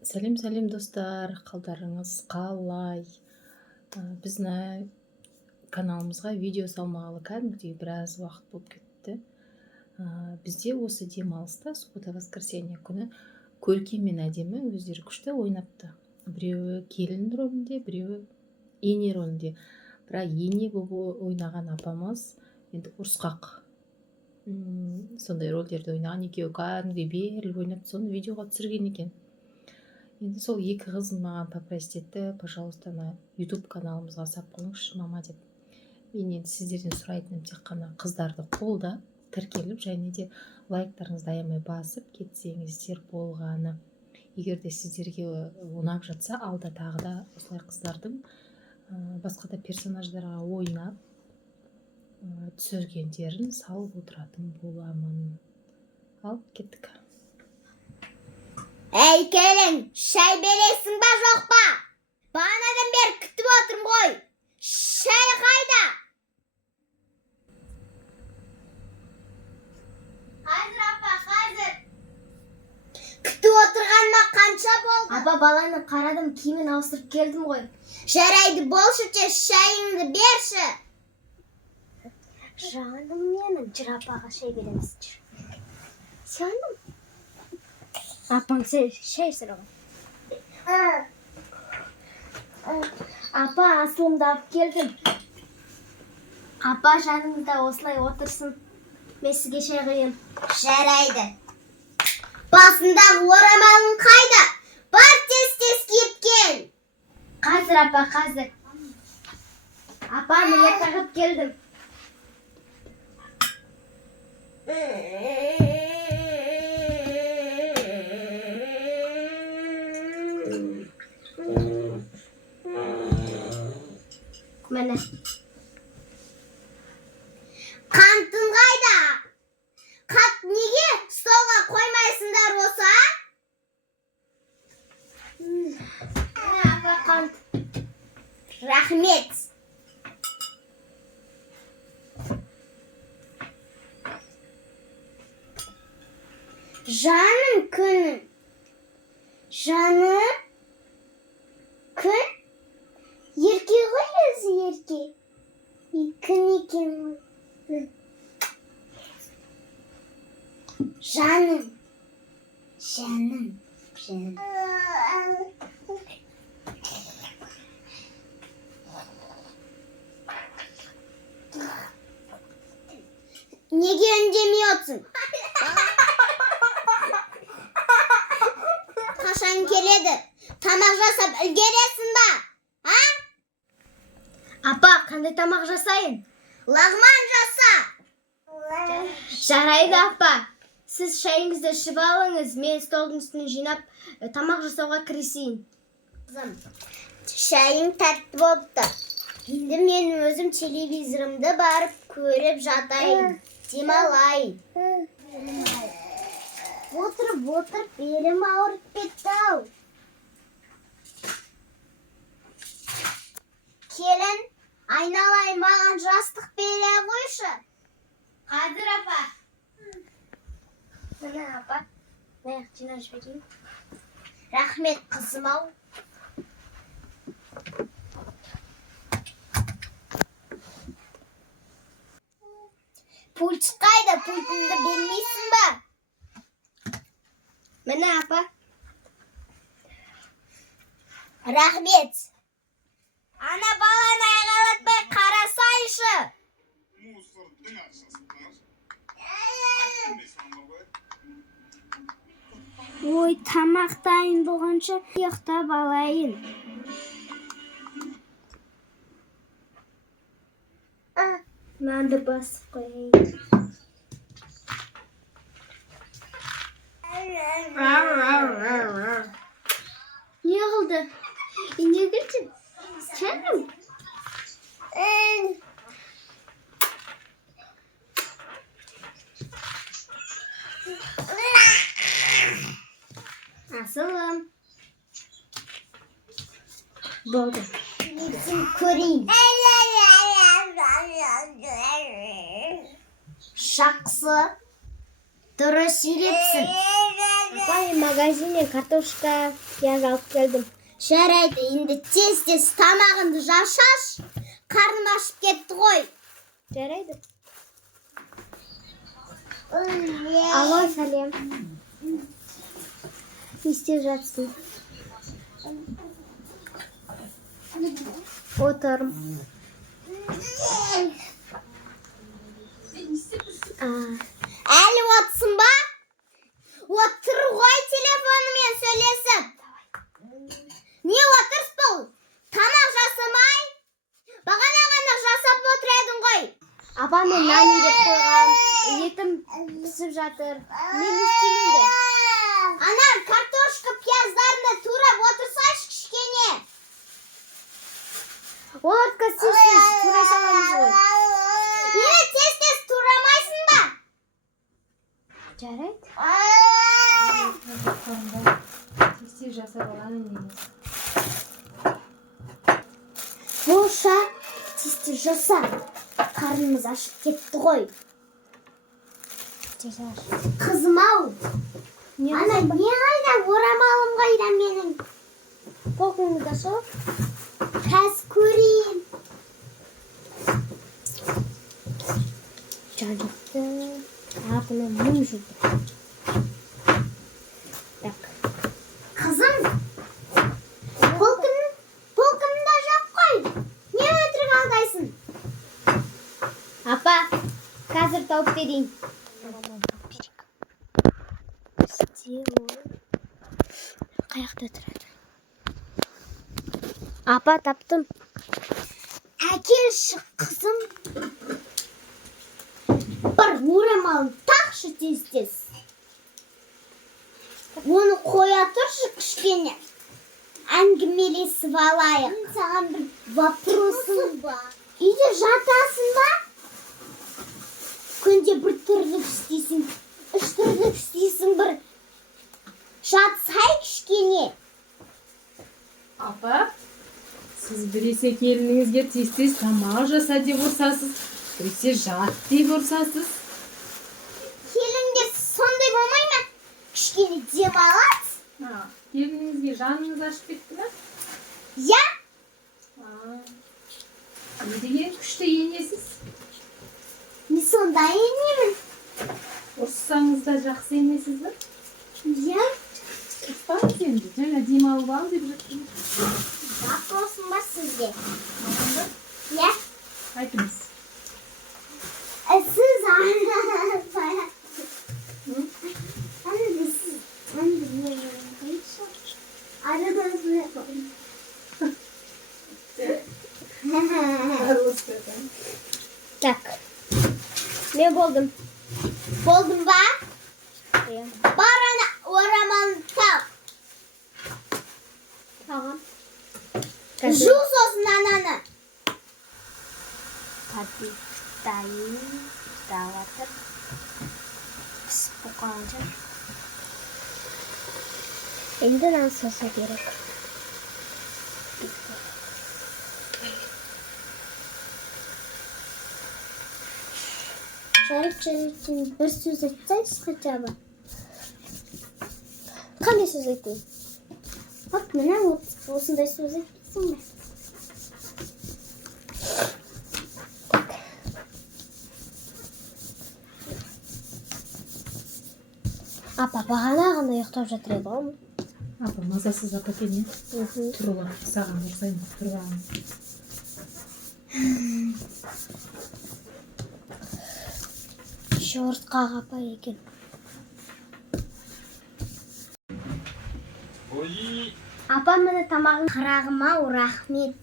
Сәлем достар, қалдарыңыз қалай? Біздің каналымызға видео салмағалы кәдімгідей біраз уақыт болып кетті. Бізде осы демалыста суббота-воскресенье күні Көркем мен Әдемі өздері күшті ойнапты. Біреуі келін рөлінде, біреуі ене рөлінде. Бірақ ене болып ойнаған апамыз енді ұрысқақ. Сондай рөлдерді ойнаған, екеуі кәдімгідей беріліп ойнап, соны видеоға түсірген екен. Енді сол екі қыз маған попросить етті, пожалуйста, YouTube каналымызға сап қойыңызшы, мама деп. Мен енді сіздерден сұрайтыным тек қана қыздарды қолда тіркеліп, және де лайктарыңызды аямай басып кетсеңіздер болғаны. Егер де сіздерге ұнап жатса, алда тағы да осылай қыздардың басқа да персонаждарға ойнап түсіргендерін салып отыратын боламын. Ал кеттік. Ей келін, шай бересің ба жоқ па? Бағанадан бері күтіп отырмын ғой. Шай қайда? Қазір апа, қазір. Күтіп отырғаныма қанша болды? Апа, баланы қарадым, киімін ауыстырып келдім ғой. Жарайды, болшы, шайыңды берші. Жаным менің, жүр апаға шай береміз. Жаным. Апам шай сұраған. Апа, асылымды алып келдім. Апа, жаныңызда осылай отырсын. Мен сізге шай құйын. Жарайды. Басындағы орамалың қайда? Бар тез киіп кел. Қазір апа, қазір. Апа, міне тағып келдім. Міне. Қантын қайда? Қат неге столға қоймайсыңдар осы, а? Міне апа, қант. Рахмет. Жаным күнім. Жаным күн. Ерке ғой өзі ерке. Күн екен ғой. Жаным. Жаным. Неге үндемей отырсың? Қашан келеді? Тамақ жасап үлгересің ба? А? Апа, қандай тамақ жасайын? Лағман жаса. Жарайды, апа. Сіз шайыңызды ішіп алыңыз, мен столдың үстіне жинап тамақ жасауға кірісейін. Шайың тәтті болыпты. Енді мен өзім телевизорымды барып көріп жатайын. Демалайын. Отырып, белім ауырып кетті-ау. Келін, айналайын, маған жастық бере қойшы. Қазір апа. Міне апа, мен жинап жіберейін. Рахмет қызым-ау. Пульт қайда? Пультіңді бермейсің ба? Міне апа. Рахмет. Ана баланы айғалатпай қарасайшы. Ой, тамақ дайын болғанша ұйықтап алайын. Нанды басып қойайын. Не қылды? Не келдің? Canım. Asılım. Oldu. Göreyim. Жақсы. Дұрыс сөйлепсің. Апа, мен магазиннен картошка, пияз алып келдім. Жарайды, енді тез тамағыңды жасаш. Қарным ашып кетті ғой. Жарайды. Алло, сәлем. Не істеп жатсың? Отырмын. Әлі отсың ба? Отыр ғой телефонымен сөйлесіп. Не отырс бұл? Тамақ жасамай? Бағана ғана жасап отыр едің ғой. Апа, мен нан үйреп қойғам. Етім пісіп жатыр. Мен істемейді. Ана, картошка пияздарына турап отырсайшы кішкене. Оларға сіз турай саламыз ғой. Мені тез турамайсың ба? Жарайды. Тез жасап алған емес. Болша, тез жаса. Қарнымыз ашып кетті ғой. Қызым-ау. Ана, не қайда орамалым қайда менің? Қолыңды да сол. Қазір көрейін. Жарықты. Артына мұң жүрді. Так. Қызым, полкымда жоқ қой. Не өтірік алдайсың? Апа, қазір тауып берейін. Қаяқта тұрады? Апа, таптым. Әкелші, қызым. Бір орамалын тақшы тез. Оны қоя тұршы кішкене. Әңгімелесіп алайық. Саған бір вопросым бар. Үйде жатасың ба? Күнде бір түрлік істейсің. 3 түрлік істейсің бір. Жатсай кішкене. Апа, сіз біресе келініңізге тез тамақ жаса деп ұрсасыз. Біресе жат деп ұрсасыз. Келінге сондай болмай ма? Кішкене дем алады. Келініңізге жаныңыз ашып кетті ме? Я? Не деген күшті енесіз? Не сондай енемін? Ұрыссаңыз да жақсы енесіз бе? Я? Ұрыспаңыз енді, жаңа демалып ал деп жатырмын. Вопросым бар сізге. Я? Айтыңыз. Сіз Так. Ne buldum? Buldum bak. Barana oramanı tak. Tamam. Jus olsun ananı. Hadi dayı davatır. Bu kalacak. Elden ansasa gerek. Şarkı bir söz etseniz acaba? Қандай сөз айтайын? Бak міне осындай сөз айтпайсың ба? Апа, бағана ғана ұйықтап жатыр еді ғой. Апа, мазасыз апа екен, е? Тұрып алып, саған ұрсайын, тұрып алып. Шортқақ апа екен. Апа, мені тамағын қарағым-ау, рахмет.